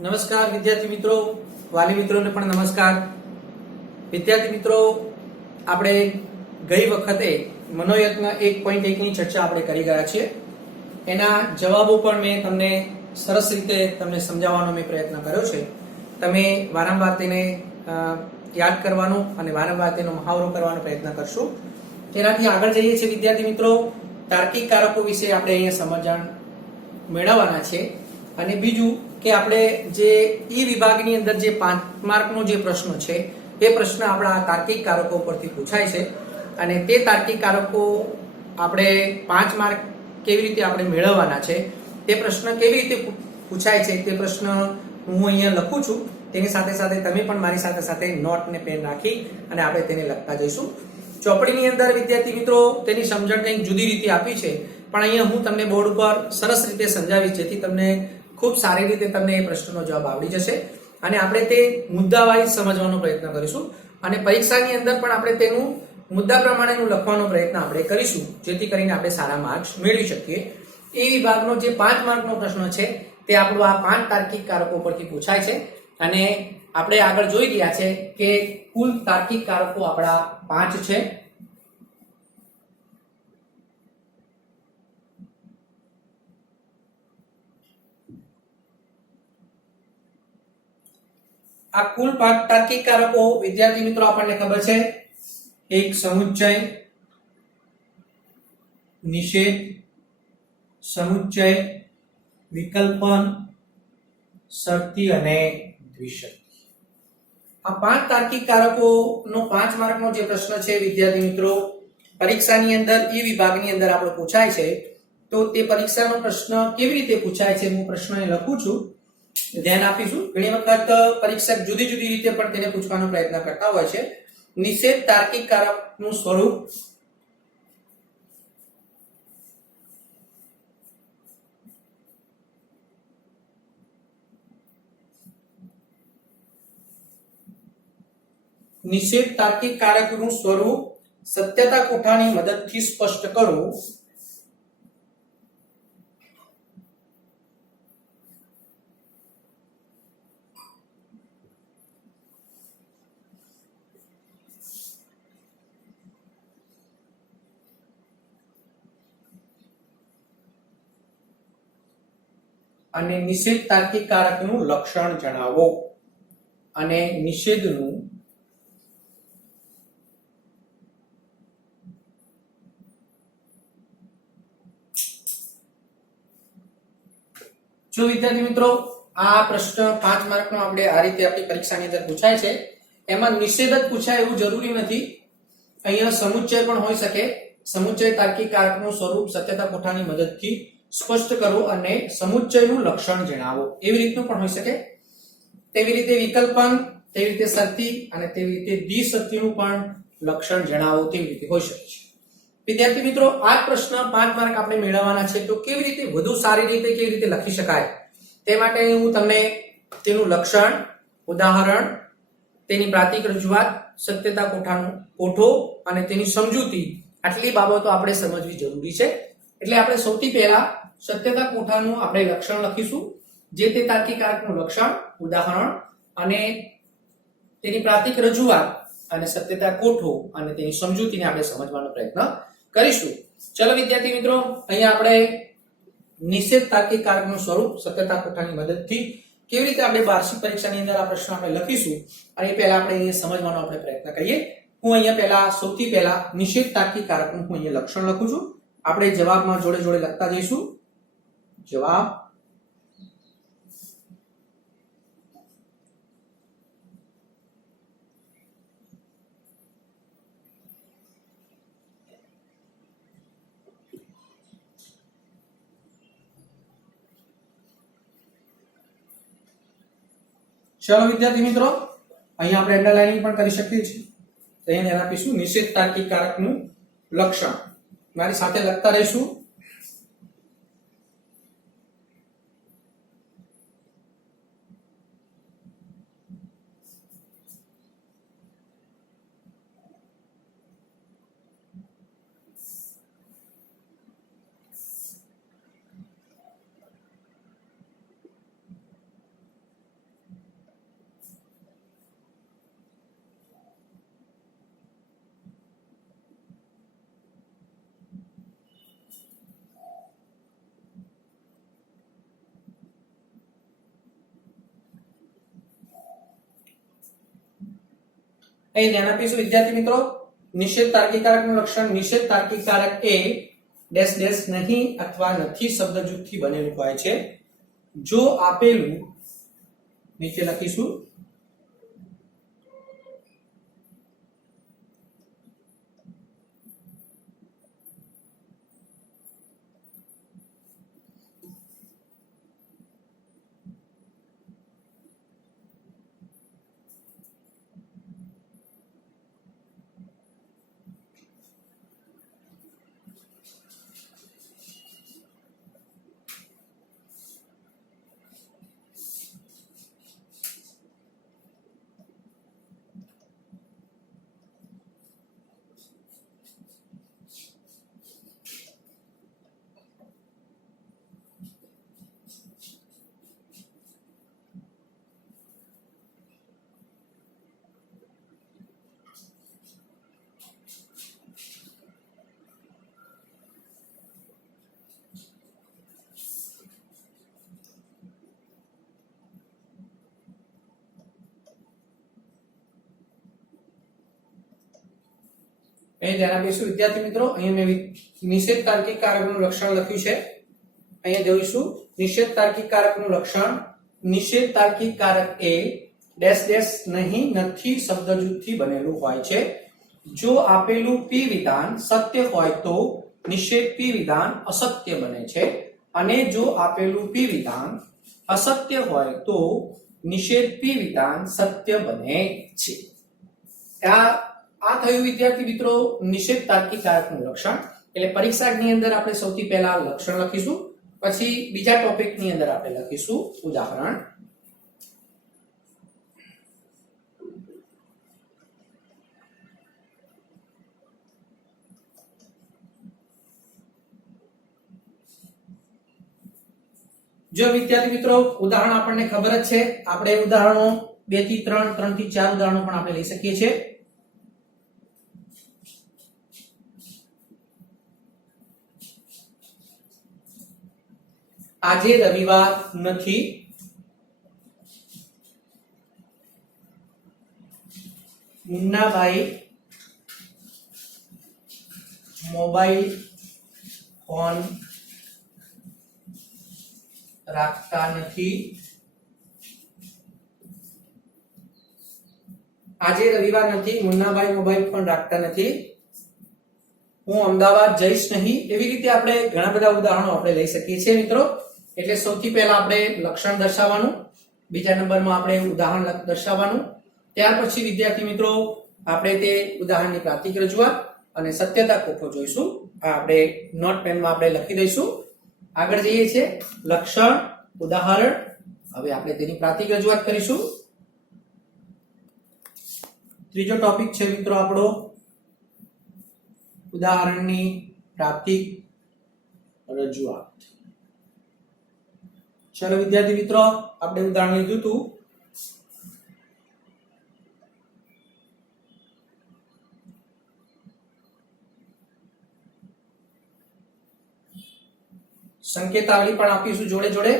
નમસ્કાર વિદ્યાર્થી મિત્રો, વાલી મિત્રોને પણ નમસ્કાર. વિદ્યાર્થી મિત્રો, આપણે ગઈ વખતે મનોયત્ન 1.1 ની ચર્ચા આપણે કરી ગયા છીએ. એના જવાબો પણ મેં તમને સરસ રીતે તમને સમજાવવાનો મેં પ્રયત્ન કર્યો છે. તમે વારંવાર તેને યાદ કરવાનો અને વારંવાર તેનો મહાવરો કરવાનો પ્રયત્ન કરશો. તેનાથી આગળ જઈએ છીએ વિદ્યાર્થી મિત્રો, તાર્કિક કારકો વિશે આપણે અહીંયા સમજણ મેળવવાના છે. અને બીજું કે આપણે જે ઈ વિભાગની અંદર જે 5 માર્કનો જે પ્રશ્ન છે એ પ્રશ્ન આપણા તાર્કિક કારકો પરથી પૂછાય છે. અને તે તાર્કિક કારકો આપણે 5 માર્ક કેવી રીતે આપણે મેળવવાના છે, તે પ્રશ્ન કેવી રીતે પૂછાય છે તે પ્રશ્ન હું અહીંયા લખું છું. તેની સાથે સાથે તમે પણ મારી સાથે સાથે નોટ ને પેન રાખી અને આપણે તેને લખતા જઈશું. ચોપડીની અંદર વિદ્યાર્થી મિત્રો તેની સમજણ કંઈક જુદી રીતે આપી છે, પણ અહીંયા હું તમને બોર્ડ ઉપર સરસ રીતે સમજાવીશ, જેથી તમને ખૂબ સારી રીતે તમને એ પ્રશ્નનો જવાબ આવડી જશે. અને આપણે તે મુદ્દાવાઇઝ સમજવાનો પ્રયત્ન કરીશું અને પરીક્ષાની અંદર પણ આપણે તેનું મુદ્દા પ્રમાણેનું લખવાનો પ્રયત્ન આપણે કરીશું, જેથી કરીને આપણે સારા માર્ક્સ મેળવી શકીએ. એ વિભાગનો જે 5 માર્કનો પ્રશ્ન છે તે આપણો આ 5 તાર્કિક કારકો પરથી પૂછાય છે. અને આપણે આગળ જોઈ ગયા છે કે કુલ તાર્કિક કારકો આપણા 5 છે. આ કુલ 5 તાર્કિક કારકો વિદ્યાર્થી મિત્રો આપણને ખબર છે: એક સમુચ્ચય, નિષેધ, સમુચ્ચય, વિકલ્પન, શરતી અને દ્વિશરતી. આ 5 તાર્કિક કારકોનો 5 માર્કનો જે પ્રશ્ન છે વિદ્યાર્થી મિત્રો, પરીક્ષાની અંદર ઈ વિભાગની અંદર આપણો પૂછાય છે. તો તે પરીક્ષાનો પ્રશ્ન કેવી રીતે પૂછાય છે હું પ્રશ્નને લખું છું, ધ્યાન આપીશું. ઘણી વખત પરીક્ષક જુદી જુદી રીતે પણ તેને પૂછવાનો પ્રયત્ન કરતા હોય છે. નિષેધ તાર્કિક કારકનું સ્વરૂપ, નિષેધ તાર્કિક કારકનું સ્વરૂપ સત્યતા કોઠાની મદદથી સ્પષ્ટ કરો. અને નિષેધ તાર્કિક કારકનું લક્ષણ જણાવો. અને નિષેધનું જો વિદ્યાર્થી મિત્રો આ પ્રશ્ન 5 માર્કનો આપણે આ રીતે આપણી પરીક્ષાની અંદર પૂછાય છે. એમાં નિષેધ જ પૂછાય એવું જરૂરી નથી. અહીંયા સમુચ્ચય પણ હોઈ શકે. સમુચ્ચય તાર્કિક કારકનું સ્વરૂપ સત્યતા કોઠાની મદદથી સ્પષ્ટ કરો અને સમુચ્ચયનું લક્ષણ જણાવો, એવી રીતનું પણ હોઈ શકે. તેવી રીતે વિકલ્પન, તેવી રીતે શરતી અને તેવી રીતે દ્વિશરતીનું પણ લક્ષણ જણાવો, તેવી રીતે હોઈ શકે છે. વિદ્યાર્થી મિત્રો, આ પ્રશ્ન 5 માર્ક આપણે મેળવવાના છે. તો કેવી રીતે વધુ સારી રીતે કેવી રીતે લખી શકાય તે માટે હું તમને તેનું લક્ષણ, ઉદાહરણ, તેની પ્રાતિક રજૂઆત, સત્યતા કોઠાનો કોઠો અને તેની સમજૂતી, આટલી બાબતો આપણે સમજવી જરૂરી છે. એટલે આપણે સૌથી પહેલા સત્યતા કોઠાનું આપણે લક્ષણ લખીશું, જે તે તાર્કિક કારકનું લક્ષણ, ઉદાહરણ અને તેની પ્રાતિક રજૂઆત અને સત્યતા કોઠો અને તેની સમજૂતીને આપણે સમજવાનો પ્રયત્ન કરીશું. ચલો વિદ્યાર્થી મિત્રો, અહીંયા આપણે નિષેધ તાર્કિક કારકનું સ્વરૂપ સત્યતા કોઠાની મદદથી કેવી રીતે આપણે વાર્ષિક પરીક્ષાની અંદર આ પ્રશ્ન આપણે લખીશું અને એ પહેલા આપણે અહીંયા સમજવાનો આપણે પ્રયત્ન કરીએ. હું અહીંયા સૌથી પહેલા નિષેધ તાર્કિક કારકનું હું અહીંયા લક્ષણ લખું છું. આપણે જવાબમાં જોડે જોડે લખતા જઈશું. જવાબ ચલો વિદ્યાર્થી મિત્રો, અહીંયા આપણે અંડરલાઇનિંગ પણ કરી શકીએ છીએ. અહીંયા આપીશું નિષેધ તાર્કિક કારકનું લક્ષણ. મારી સાથે લખતા રહીશું. અહીં ધ્યાન આપીશું વિદ્યાર્થી મિત્રો, નિષેધ તાર્કિક કારકનું લક્ષણ, નિષેધ તાર્કિક કારક એ ડેશ ડેશ નહીં અથવા નથી શબ્દ જૂથથી બનેલું હોય છે જો આપેલું, નીચે લખીશું, અહીં ધ્યાન આપીશું વિદ્યાર્થી મિત્રો, અહીંયા મેં નિષેધ તાર્કિક કારકનું લક્ષણ લખ્યું છે. અહીંયા જોઈશું નિષેધ તાર્કિક કારકનું લક્ષણ, નિષેધ તાર્કિક કારક એ ડેશ ડેશ નહીં નથી શબ્દ જૂથથી બનેલું હોય છે જો આપેલું પી વિધાન સત્ય હોય તો નિષેધ પી વિધાન અસત્ય બને છે અને જો આપેલું પી વિધાન અસત્ય હોય તો નિષેધ પી વિધાન સત્ય બને છે. આ થયું વિદ્યાર્થી મિત્રો નિષેધ તાર્કિક કારકનું લક્ષણ. એટલે પરીક્ષાની અંદર આપણે સૌથી પહેલા લક્ષણ લખીશું, પછી બીજા ટોપિકની અંદર આપણે લખીશું ઉદાહરણ. જો વિદ્યાર્થી મિત્રો ઉદાહરણ આપણને ખબર જ છે, આપણે ઉદાહરણો 2 થી 3, 3 થી 4 ઉદાહરણો પણ આપણે લઈ શકીએ છીએ. આજે રવિવાર નથી, મુન્નાભાઈ મોબાઈલ ફોન રાખતા નથી. આજે રવિવાર નથી, મુન્નાભાઈ મોબાઈલ ફોન રાખતા નથી, હું અમદાવાદ જઈશ નહીં. એવી રીતે આપણે ઘણા બધા ઉદાહરણો આપણે લઈ શકીએ છીએ મિત્રો. એટલે સૌથી પહેલા આપણે લક્ષણ દર્શાવવાનું, બીજા નંબરમાં આપણે ઉદાહરણ દર્શાવવાનું, ત્યાર પછી વિદ્યાર્થી મિત્રો આપણે તે ઉદાહરણની પ્રાતિક રજૂઆત અને સત્યતા કોઠો જોઈશું. આ આપણે નોટ પેનમાં આપણે લખી દઈશું. આગળ જઈએ છીએ લક્ષણ, ઉદાહરણ. હવે આપણે તેની પ્રાતિક રજૂઆત કરીશું. ત્રીજો ટોપિક છે મિત્રો આપણો ઉદાહરણની પ્રાતિક રજૂઆત. ચલો વિદ્યાર્થી મિત્રો આપણે ઉદાહરણ લીધું હતું. સંકેતાવલી પણ આપીશું જોડે જોડે.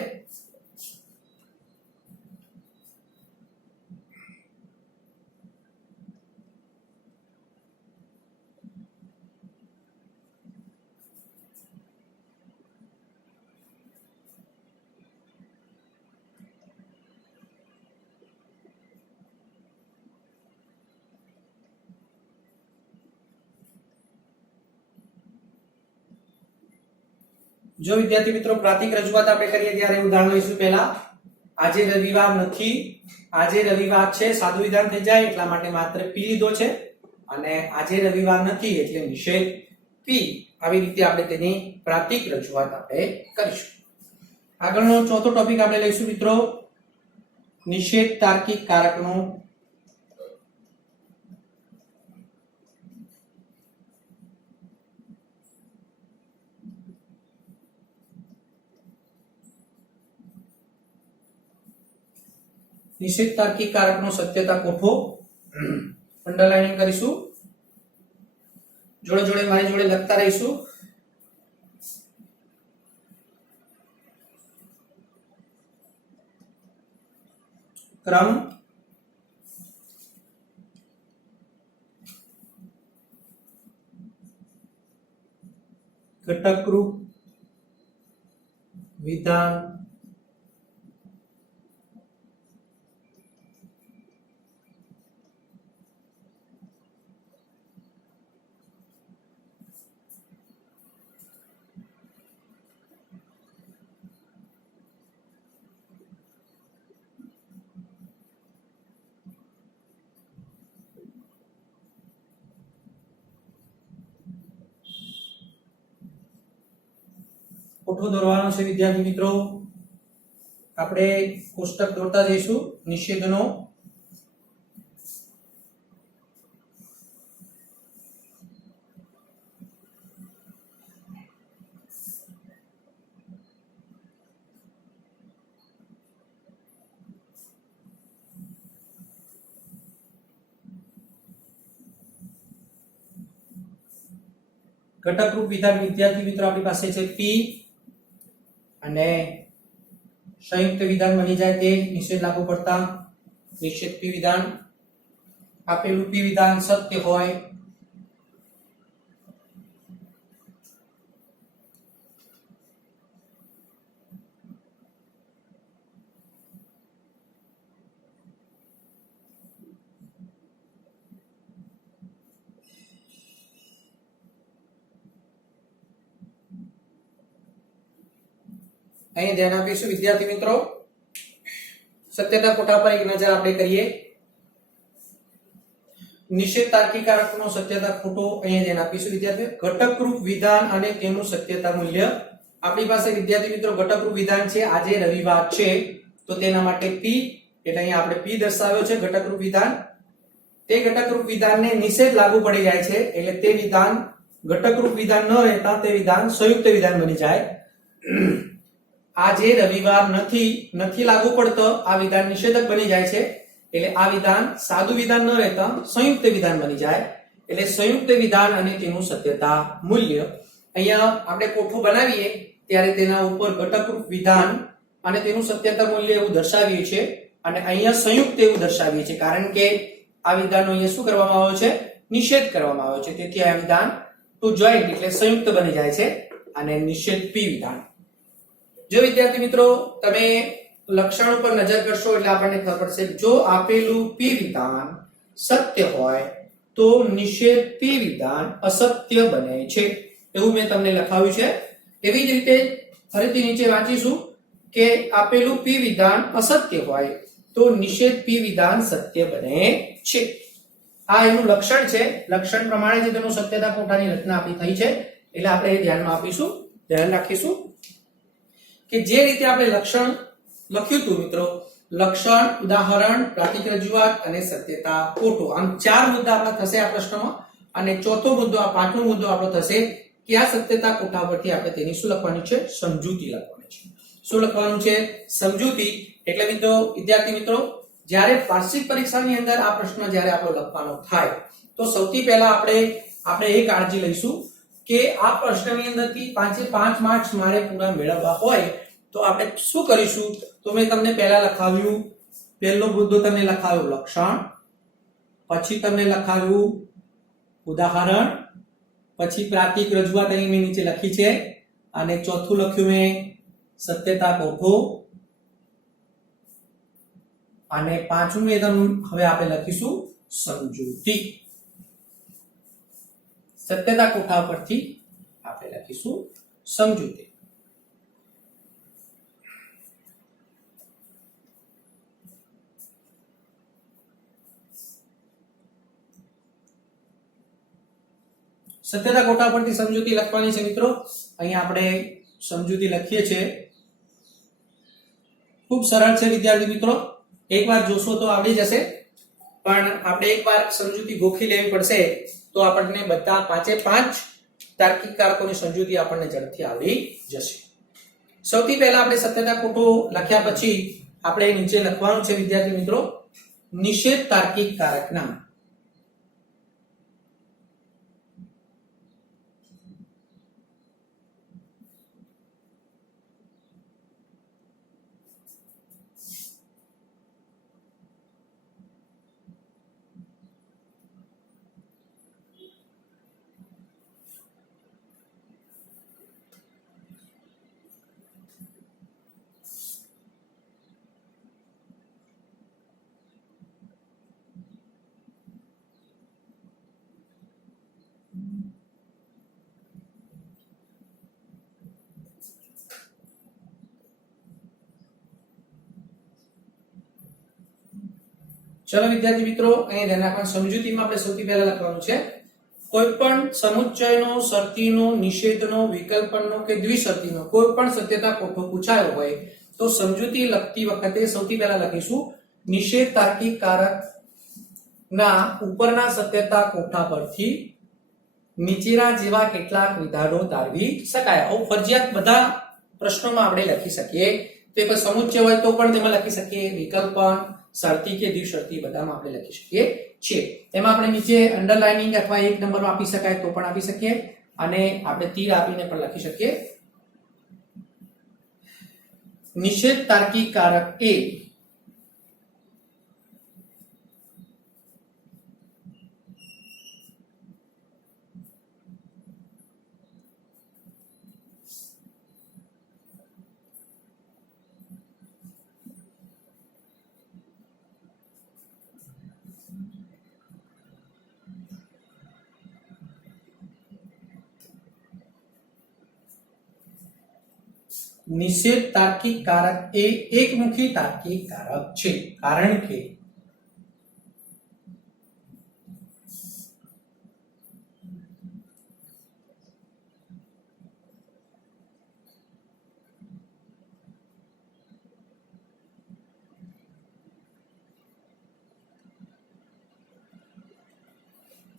જો વિદ્યાર્થી મિત્રો પ્રાતિક રજૂઆત આપણે કરીએ ત્યારે ઉદાહરણ લઈશું. પહેલા આજે રવિવાર નથી, આજે રવિવાર છે સાદું વિધાન થઈ જાય એટલા માટે માત્ર પી લીધો છે, અને આજે રવિવાર નથી એટલે નિષેધ પી. આવી રીતે આપણે તેની પ્રાતિક રજૂઆત આપણે કરીશું. આગળનો ચોથો ટોપિક આપણે લઈશું મિત્રો નિષેધ તાર્કિક કારકનો નિષેધ તાર્કિક કારકનો સત્યતા કોઠો. અંડરલાઇનિંગ કરીશું, જોડે જોડે મારી જોડે લખતા રહીશું. ક્રમ ઘટકરૂપ વિધાન કોઠો દોરવાનો છે વિદ્યાર્થી મિત્રો. આપણે કોષ્ટક દોરતા જઈશું નિષેધનો. ઘટકરૂપ વિધાન વિદ્યાર્થી મિત્રો આપણી પાસે છે P અને સંયુક્ત વિધાન બની જાય તે નિષેધ લાગુ પડતા નિષેધ P વિધાન. આપેલું P વિધાન સત્ય હોય અહીં ધ્યાન આપીશું વિદ્યાર્થી મિત્રો. સત્યતા કોઠા પર એક નજર આપણે કરીએ. નિષેધ તાર્કિક કારકનો સત્યતા ખોટો અહીં ધ્યાન આપીશું વિદ્યાર્થીઓ. ઘટકરૂપ વિધાન અને તેનું સત્યતા મૂલ્ય. આપણી પાસે વિદ્યાર્થી મિત્રો ઘટકરૂપ વિધાન છે. આજે રવિવાર છે તો તેના માટે P એટલે અહીં આપણે P દર્શાવ્યો છે ઘટકરૂપ વિધાન. તે ઘટકરૂપ વિધાનને નિષેધ લાગુ પડી જાય છે એટલે તે વિધાન ઘટકરૂપ વિધાન ન રહેતા તે વિધાન સંયુક્ત વિધાન બની જાય. આજે રવિવાર નથી લાગુ પડતો આ વિધાન નિષેધક બની જાય છે એટલે આ વિધાન સાદું વિધાન ન રહેતા સંયુક્ત વિધાન બની જાય એટલે સંયુક્ત વિધાન અને તેનું સત્યતા મૂલ્ય. અહીંયા આપણે કોઠો બનાવીએ ત્યારે તેના ઉપર ઘટકરૂપ વિધાન અને તેનું સત્યતા મૂલ્ય એવું દર્શાવીએ છીએ અને અહીંયા સંયુક્ત એવું દર્શાવીએ છીએ કારણ કે આ વિધાનનો અહીંયા શું કરવામાં આવ્યો છે નિષેધ કરવામાં આવ્યો છે. તેથી આ વિધાન ટુ જોઈન્ટ એટલે સંયુક્ત બની જાય છે અને નિષેધ P વિધાન. જો વિદ્યાર્થી મિત્રો તમે લક્ષણ ઉપર નજર કરશો એટલે આપણને ખબર પડશે જો આપેલું P વિધાન સત્ય હોય તો નિષેધ P વિધાન અસત્ય બને છે એવું મેં તમને લખાવ્યું છે. એવી જ રીતે ફરીથી નીચે વાંચીશું કે આપેલું P વિધાન અસત્ય હોય તો નિષેધ P વિધાન સત્ય બને છે. આ એનું લક્ષણ છે. લક્ષણ પ્રમાણે જે તેનું સત્યતા કોઠાની રચના આપી થઈ છે એટલે આપણે એ ધ્યાનમાં આપીશું, ધ્યાન રાખીશું કે જે રીતે આપણે લક્ષણ લખ્યું હતું મિત્રો, લક્ષણ, ઉદાહરણ, પ્રાતિક રજૂઆત અને સત્યતા ખોટું, આમ ચાર મુદ્દા આપણા થશે આ પ્રશ્નમાં. અને ચોથો મુદ્દો, આ પાંચમો મુદ્દો આપણો થશે કે આ સત્યતા કોઠા પરથી આપણે તેની શું લખવાની છે સમજૂતી લખવાની છે. શું લખવાનું છે સમજૂતી. એટલે મિત્રો વિદ્યાર્થી મિત્રો જ્યારે વાર્ષિક પરીક્ષાની અંદર આ પ્રશ્ન જ્યારે આપણો લખવાનો થાય તો સૌથી પહેલા આપણે એ કાળજી લઈશું કે આ પ્રશ્નની અંદરથી 5 માર્ક્સ મારે પૂરા મેળવવા હોય તો આપણે શું કરીશું. તો મેં તમને પહેલા લખાવ્યું, પહેલો મુદ્દો તમને લખાવ્યો લક્ષણ, પછી તમને લખાવ્યું ઉદાહરણ, પછી પ્રાતિક રજૂઆત અહીં મેં નીચે લખી છે અને ચોથું લખ્યું મેં સત્યતા કોઠો અને પાંચમું હવે આપણે લખીશું સમજૂતી. સત્યતા કોઠા પરથી આપણે લખીશું સમજૂતી. સત્યતા કોઠા પરથી સમજૂતી લખવાની છે મિત્રો. અહીંયા આપણે સમજૂતી લખીએ છીએ. ખૂબ સરળ છે વિદ્યાર્થી મિત્રો, એકવાર જોશો તો આવડી જશે, પણ આપણે એકવાર સમજૂતી ગોખી લેવી પડશે તો આપણને બધા 5 તાર્કિક કારકોની સમજૂતી આપણને ઝડપથી આવડી જશે. સૌથી પહેલા આપણે સત્યતા કોઠો લખ્યા પછી આપણે નીચે લખવાનું છે વિદ્યાર્થી મિત્રો નિષેધ તાર્કિક કારકના ચલો વિદ્યાર્થી મિત્રો, અહીં ધ્યાન રાખવાનું. સમજૂતીમાં આપણે સૌથી પહેલા લખવાનું છે કોઈ પણ સમુચ્ચયનો, શરતીનો, નિષેધનો, વિકલ્પનનો કે દ્વિશરતીનો કોઈ પણ સત્યતા કોઠો પૂછાયો હોય તો સમજૂતી લખતી વખતે સૌથી પહેલા લખીશું નિષેધ તાર્કિક કારક ના ઉપરના સત્યતા કોઠા પરથી નીચેના જેવા કેટલાક વિધાનો તારવી શકાય. આવું ફરજિયાત બધા પ્રશ્નોમાં આપણે લખી શકીએ. તો એક સમુચ્ચય હોય તો પણ તેમાં લખી શકીએ, વિકલ્પન, શરતી કે દ્વિશરતી બધામાં આપણે લખી શકીએ છીએ. તેમાં આપણે નીચે અંડરલાઇનિંગ અથવા એક નંબરમાં આપી શકાય તો પણ આપી શકીએ અને આપણે તીર આપીને પણ લખી શકીએ. નિષેધ તાર્કિક કારક એ નિષેધ તાર્કિક કારક એ એકમુખી તાર્કિક કારક છે, કારણ કે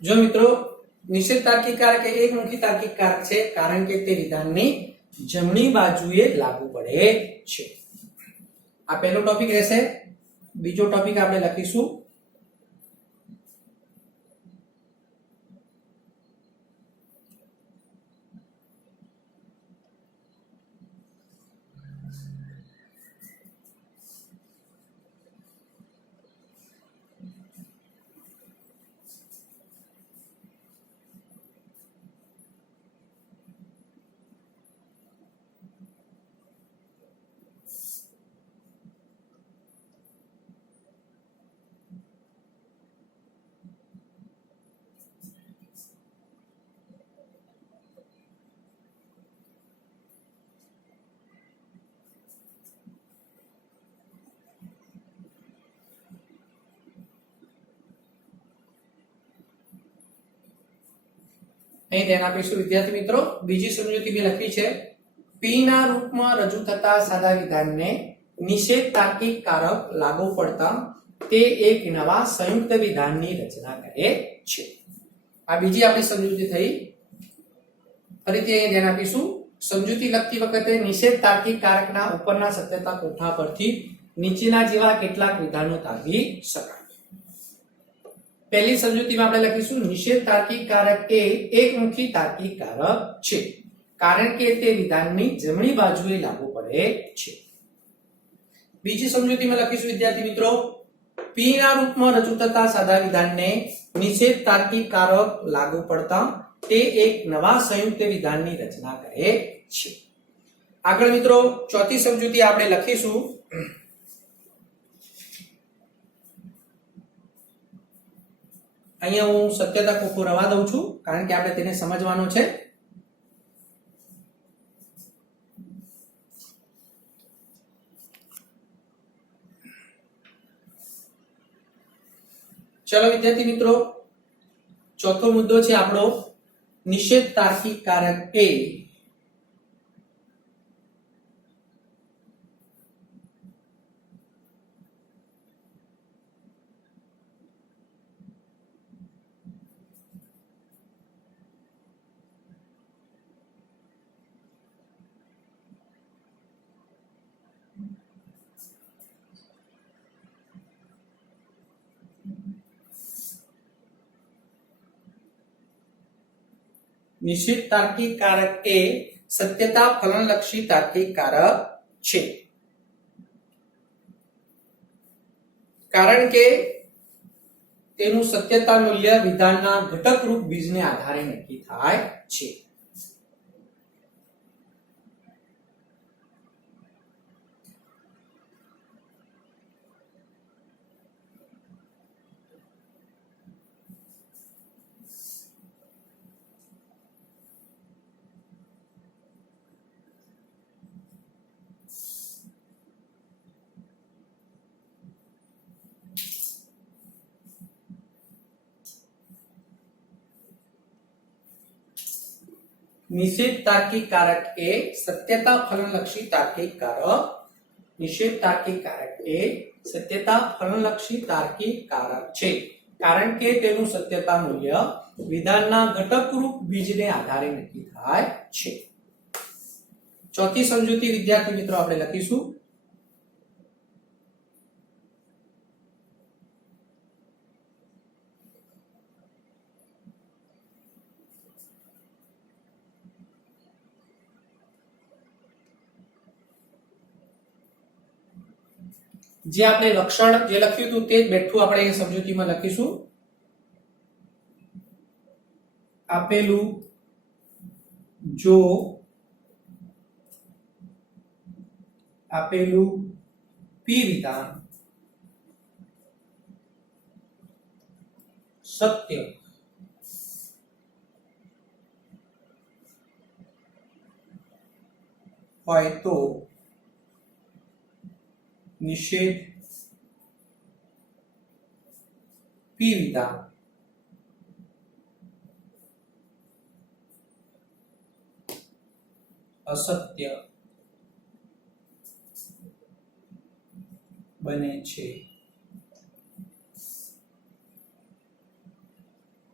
જો મિત્રો નિષેધ તાર્કિક કારક એ એકમુખી તાર્કિક કારક છે કારણ કે તે વિધાનની જમણી બાજુએ લાગુ પડે છે. આ પહેલો ટોપિક રહેશે. બીજો ટોપિક આપણે લખીશું અહીં ધ્યાન આપીશું વિદ્યાર્થી મિત્રો. બીજી સમજૂતી મેં લખી છે P ના રૂપમાં રજૂ થતા સાદા વિધાનને નિષેધ તાર્કિક કારક લાગુ પડતા તે એક નવા સંયુક્ત વિધાનની રચના કરે છે. આ બીજી આપણી સમજૂતી થઈ. ફરીથી અહીં ધ્યાન આપીશું. સમજૂતી લખતી વખતે નિષેધ તાર્કિક કારકના ઉપરના સત્યતા કોઠા પરથી નીચેના જેવા કેટલાક વિધાનો તારવી શકાય. પહેલી સમજૂતીમાં આપણે લખીશું નિષેધ તાર્કિક કારક એ એકમુખી તાર્કિક કારક છે કારણ કે તે વિધાનની જમણી બાજુએ લાગુ પડે છે. બીજી સમજૂતીમાં લખીશું વિદ્યાર્થી મિત્રો P ના રૂપમાં રજૂ થતા સાદા વિધાનને નિષેધ તાર્કિક કારક લાગુ પડતા તે એક નવા સંયુક્ત વિધાનની રચના કરે છે. આગળ મિત્રો ચોથી સમજૂતી આપણે લખીશું અહીંયા હું સત્યતા કોઠો રવા દઉં છું કારણ કે આપણે તેને સમજવાનો છે. ચલો વિદ્યાર્થી મિત્રો, ચોથો મુદ્દો છે આપણો નિષેધ તાર્કિક કારક એ નિશ્ચિત તાર્કિક કારક એ સત્યતા ફલનલક્ષી તાર્કિક કારક છે કારણ કે તેનું સત્યતા મૂલ્ય વિધાનના ઘટક રૂપ બીજને આધારે નક્કી થાય છે. નિષેધ તાર્કિક કારક એ સત્યતા ફલનલક્ષી તાર્કિક કારક. નિષેધ તાર્કિક કારક એ સત્યતા ફલનલક્ષી તાર્કિક કારક છે, કારણ કે તેનું સત્યતા મૂલ્ય વિધાનના ઘટકરૂપ બીજને આધારે નક્કી થાય છે. ચોથી સમજૂતી વિદ્યાર્થી મિત્રો આપણે લખીશું. જે આપણે લક્ષણ જે લખ્યું હતું તે જ બેઠું આપણે અહીં સમજૂતીમાં લખીશું. આપેલું જો આપેલું પી વિધાન સત્ય હોય તો નિષેધ પી વિધાન અસત્ય બને છે,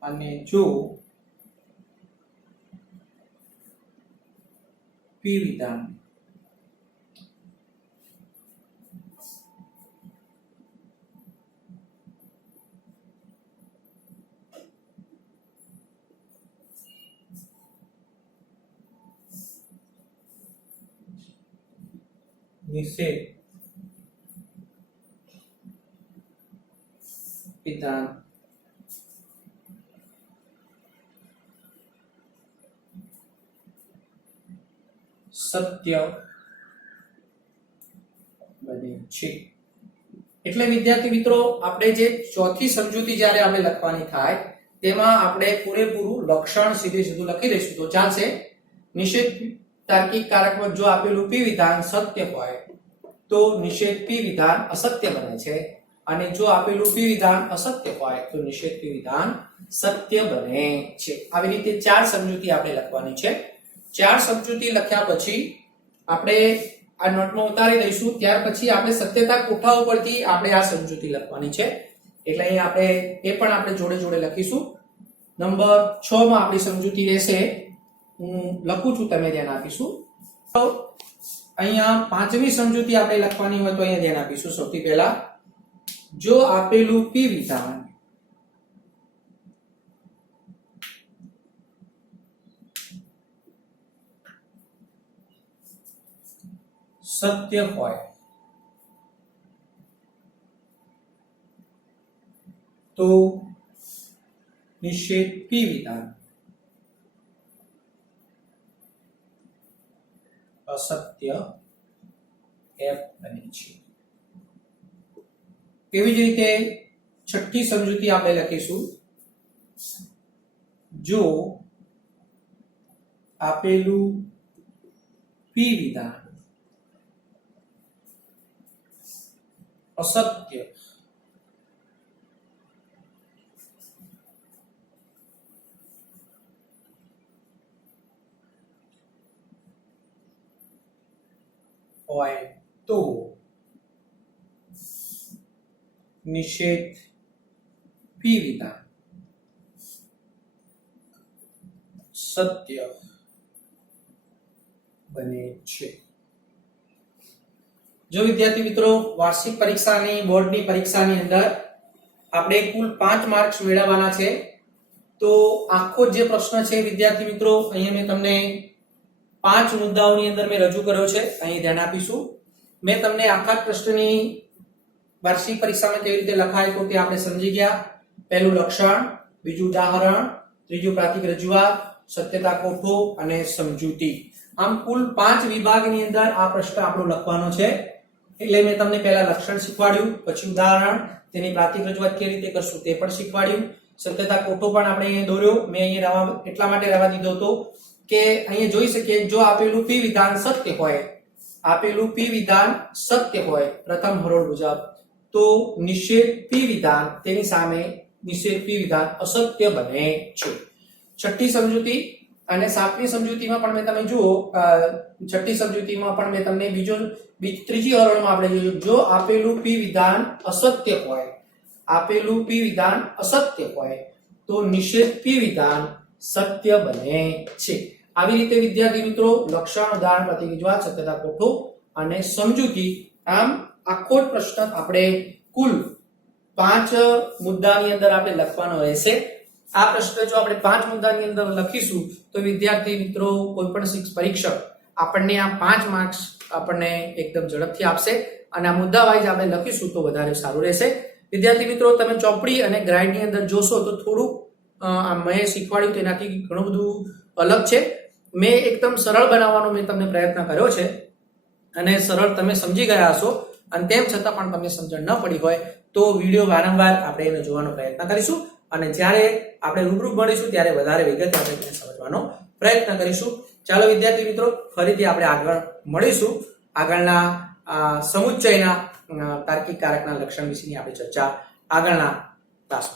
અને જો પી વિધાન નિષેધ વિધાન સત્ય બને છે. એટલે વિદ્યાર્થી મિત્રો આપણે જે ચોથી સમજૂતી જ્યારે આપણે લખવાની થાય તેમાં આપણે પૂરેપૂરું લક્ષણ સીધે સીધું લખી દઈશું તો ચાલશે. નિષેધ તાર્કિક કારકમાં જો આપેલું પી વિધાન સત્ય હોય તો નિષેધ પી વિધાન અસત્ય બને છે, અને જો આપેલું પી વિધાન અસત્ય હોય તો નિષેધ પી વિધાન સત્ય બને છે. આવી રીતે ચાર સમજૂતી આપણે લખવાની છે. ચાર સમજૂતી લખ્યા પછી આપણે આ નોટમાં ઉતારી દઈશું. ત્યાર પછી આપણે સત્યતા કોઠાઓ પરથી આપણે આ સમજૂતી લખવાની છે, એટલે અહીં આપણે એ પણ આપણે જોડે જોડે લખીશું. નંબર 6 માં આપણી સમજૂતી રહેશે. હું લખું છું, તમે ધ્યાન આપીશું. તો અહીંયા પાંચમી સમજૂતી આપણે લખવાની હોય તો અહીંયા ધ્યાન આપીશું. સૌથી પહેલા જો આપેલું પી વિધાન સત્ય હોય તો નિષેધ પી વિધાન અસત્ય એફ બને છે. એવી જ રીતે છઠ્ઠી સમજૂતી આપણે લખીશું. જો આપેલું પી વિધાન અસત્ય હોય તો નિષેધ પી વિધાન સત્ય બને છે. જો વિદ્યાર્થી મિત્રો વાર્ષિક પરીક્ષાની બોર્ડની પરીક્ષાની અંદર આપણે કુલ 5 માર્ક્સ મેળવવાના છે, તો આખો જે પ્રશ્ન છે વિદ્યાર્થી મિત્રો અહીંયા મેં તમને 5 મુદ્દાઓની અંદર મેં રજૂ કર્યો છે. અહીં ધ્યાન આપીશું. મેં તમને આખા પ્રશ્નની વાર્ષિક પરીક્ષામાં કેવી રીતે લખાય તો તે આપણે સમજી ગયા. પહેલું લક્ષણ, બીજું ઉદાહરણ, ત્રીજું પ્રાતિક રજૂઆત, સત્યતા કોઠો અને સમજૂતી. આમ કુલ 5 વિભાગની અંદર આ પ્રશ્ન આપણો લખવાનો છે. એટલે મેં તમને પહેલા લક્ષણ શીખવાડ્યું, પછી ઉદાહરણ, તેની પ્રાતિક રજૂઆત કેવી રીતે કરશું તે પણ શીખવાડ્યું. સત્યતા કોઠો પણ આપણે અહીંયા દોર્યો. મેં અહીંયા એટલા માટે રહેવા દીધો હતો કે અહીંયા જોઈ શકીએ જો આપેલું પી વિધાન સત્ય હોય, આપેલું પી વિધાન સત્ય હોય પ્રથમ હરોળ મુજબ, તો નિષેધ પી વિધાન તેની સામે નિષેધ પી વિધાન અસત્ય બને છે. છઠ્ઠી સમજૂતી અને 7મી સમજૂતીમાં પણ મેં તમે જુઓ 6ઠ્ઠી સમજૂતીમાં પણ મેં તમને ત્રીજી હરોળમાં આપણે જોયું, જો આપેલું p વિધાન અસત્ય હોય, આપેલું p વિધાન અસત્ય હોય તો નિષેધ p વિધાન સત્ય બને છે. આવી રીતે વિદ્યાર્થી મિત્રો લક્ષણ, ઉદાહરણ, પ્રતિનિધિવાદ, સત્યતા, ખોટું અને સમજૂતી, આમ આખો પ્રશ્ન આપણે કુલ 5 મુદ્દાની અંદર આપણે લખવાનો રહેશે. આ પ્રશ્ન જો આપણે 5 મુદ્દાની અંદર લખીશું તો વિદ્યાર્થી મિત્રો કોઈ પણ પરીક્ષક આપણને આ 5 માર્ક્સ આપણને એકદમ ઝડપથી આપશે અને આ મુદ્દા વાઇઝ આપણે લખીશું તો વધારે સારું રહેશે. વિદ્યાર્થી મિત્રો તમે ચોપડી અને ગ્રાઇડની અંદર જોશો તો થોડું મેં શીખવાડ્યું તેનાથી ઘણું બધું અલગ છે. મેં એકદમ સરળ બનાવવાનો મેં તમને પ્રયત્ન કર્યો છે અને સરળ તમે સમજી ગયા હશો, અને તેમ છતાં પણ તમને સમજણ ન પડી હોય તો વિડીયો વારંવાર આપણે એને જોવાનો પ્રયત્ન કરીશું અને જ્યારે આપણે રૂબરૂ ભણીશું ત્યારે વધારે વિગતે આપણે તેને સમજવાનો પ્રયત્ન કરીશું. ચાલો વિદ્યાર્થી મિત્રો ફરીથી આપણે આગળ મળીશું. આગળના સમુચ્ચયના તાર્કિક કારકના લક્ષણ વિશેની આપણી ચર્ચા આગળના ક્લાસમાં